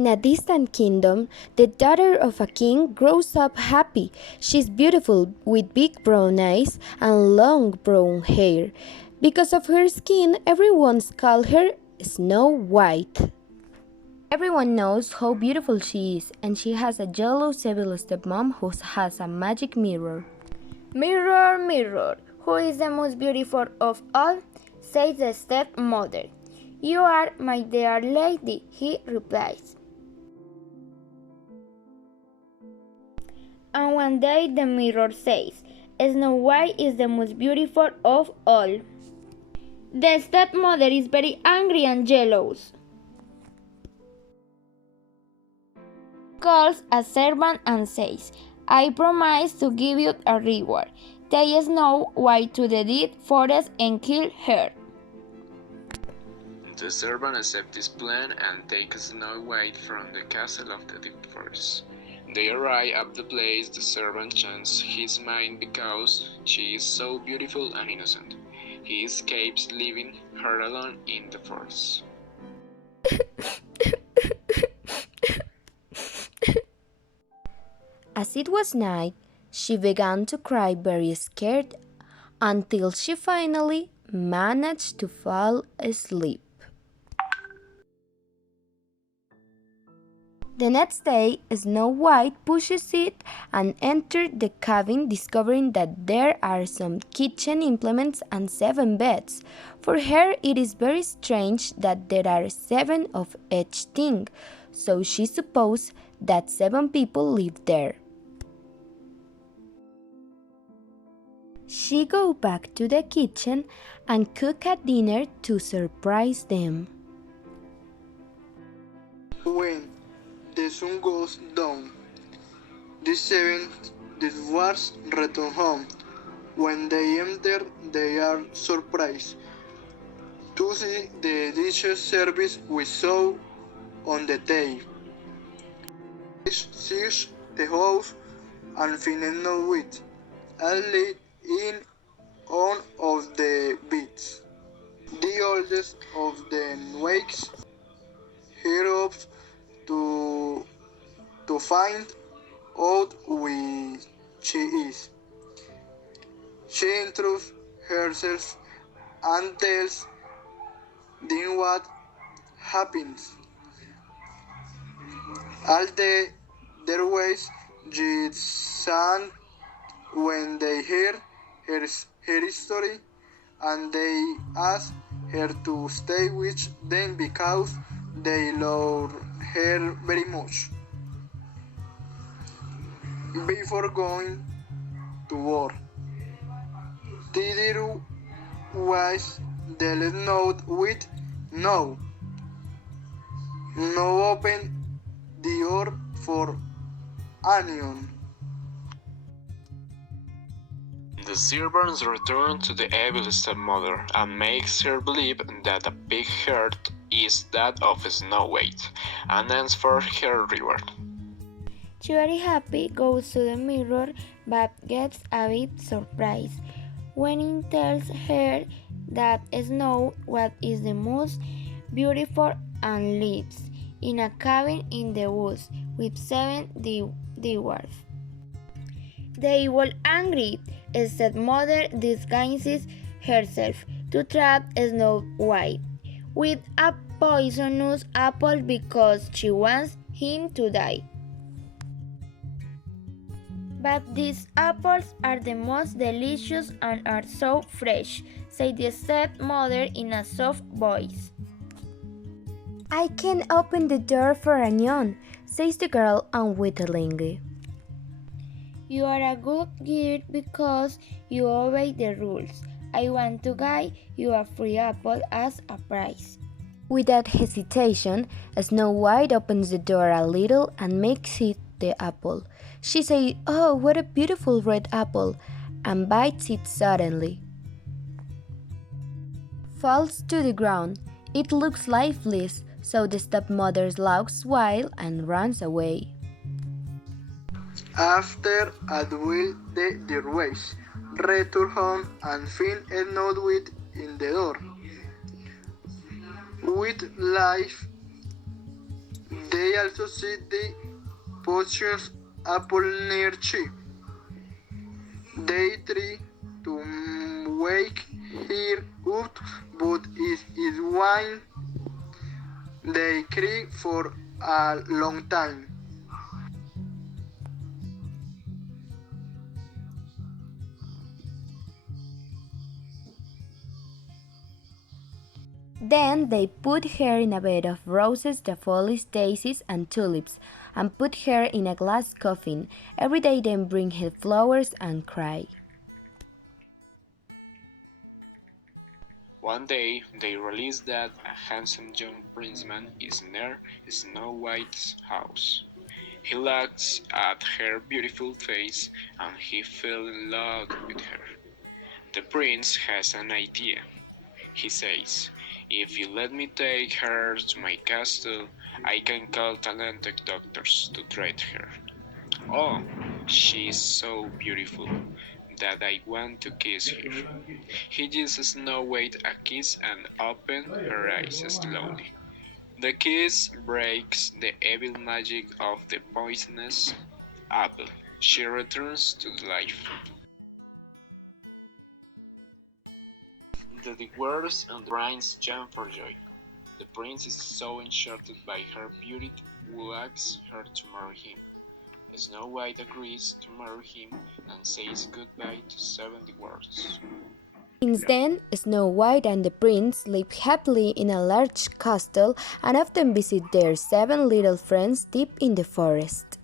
In a distant kingdom, the daughter of a king grows up happy. She's beautiful with big brown eyes and long brown hair. Because of her skin, everyone calls her Snow White. Everyone knows how beautiful she is, and she has a jealous evil stepmom who has a magic mirror. Mirror, mirror, who is the most beautiful of all? Says the stepmother. You are, my dear lady, he replies. And one day the mirror says, Snow White is the most beautiful of all. The stepmother is very angry and jealous. Calls a servant and says, I promise to give you a reward. Take Snow White to the deep forest and kill her. The servant accepts this plan and takes Snow White from the castle of the deep forest. They arrive at the place. The servant changes his mind because she is so beautiful and innocent. He escapes, leaving her alone in the forest. As it was night, she began to cry very scared until she finally managed to fall asleep. The next day, Snow White pushes it and enters the cabin, discovering that there are some kitchen implements and 7 beds. For her, it is very strange that there are 7 of each thing, so she supposes that 7 people live there. She goes back to the kitchen and cooks a dinner to surprise them. When the sun goes down, the 7 dwarfs return home. When they enter, they are surprised to see the dishes service we saw on the table. They search the house and find no wheat, and lay in one of the beds. The oldest of them wakes her up to find out where she is. She introduces herself and tells them what happens. All their ways sad when they hear her story, and they ask her to stay with them because they love her very much. Before going to war, Tidiru was dealt note with no open the door for onion. The servants return to the evil stepmother and makes her believe that a big heart is that of Snow White and asks for her reward. She very happy goes to the mirror but gets a bit surprised when it tells her that Snow White is the most beautiful and lives in a cabin in the woods with 7 dwarfs. The evil angry stepmother disguises herself to trap Snow White with a poisonous apple because she wants him to die. But these apples are the most delicious and are so fresh, said the stepmother in a soft voice. I can open the door for onion, says the girl unwittingly. You are a good girl because you obey the rules. I want to give you a free apple as a prize. Without hesitation, Snow White opens the door a little and makes it the apple. She says, "Oh, what a beautiful red apple," and bites it suddenly. Falls to the ground. It looks lifeless, so the stepmother looks wild and runs away. After a while, the Dwarfs return home and find a note in the door. With life, they also see the potions apple near she. They try to wake her up, but it is wine. They cry for a long time. Then they put her in a bed of roses, daffodils, daisies, and tulips, and put her in a glass coffin. Every day they bring her flowers and cry. One day, they realize that a handsome young princeman is near Snow White's house. He looks at her beautiful face and he falls in love with her. The prince has an idea. He says, "If you let me take her to my castle, I can call talented doctors to treat her. Oh, she is so beautiful that I want to kiss her." He gives Snow White a kiss and opens her eyes slowly. The kiss breaks the evil magic of the poisonous apple. She returns to life. The dwarfs and the prince jump for joy. The prince is so enchanted by her beauty who asks her to marry him. Snow White agrees to marry him and says goodbye to seven dwarfs. Since then, Snow White and the prince live happily in a large castle and often visit their seven little friends deep in the forest.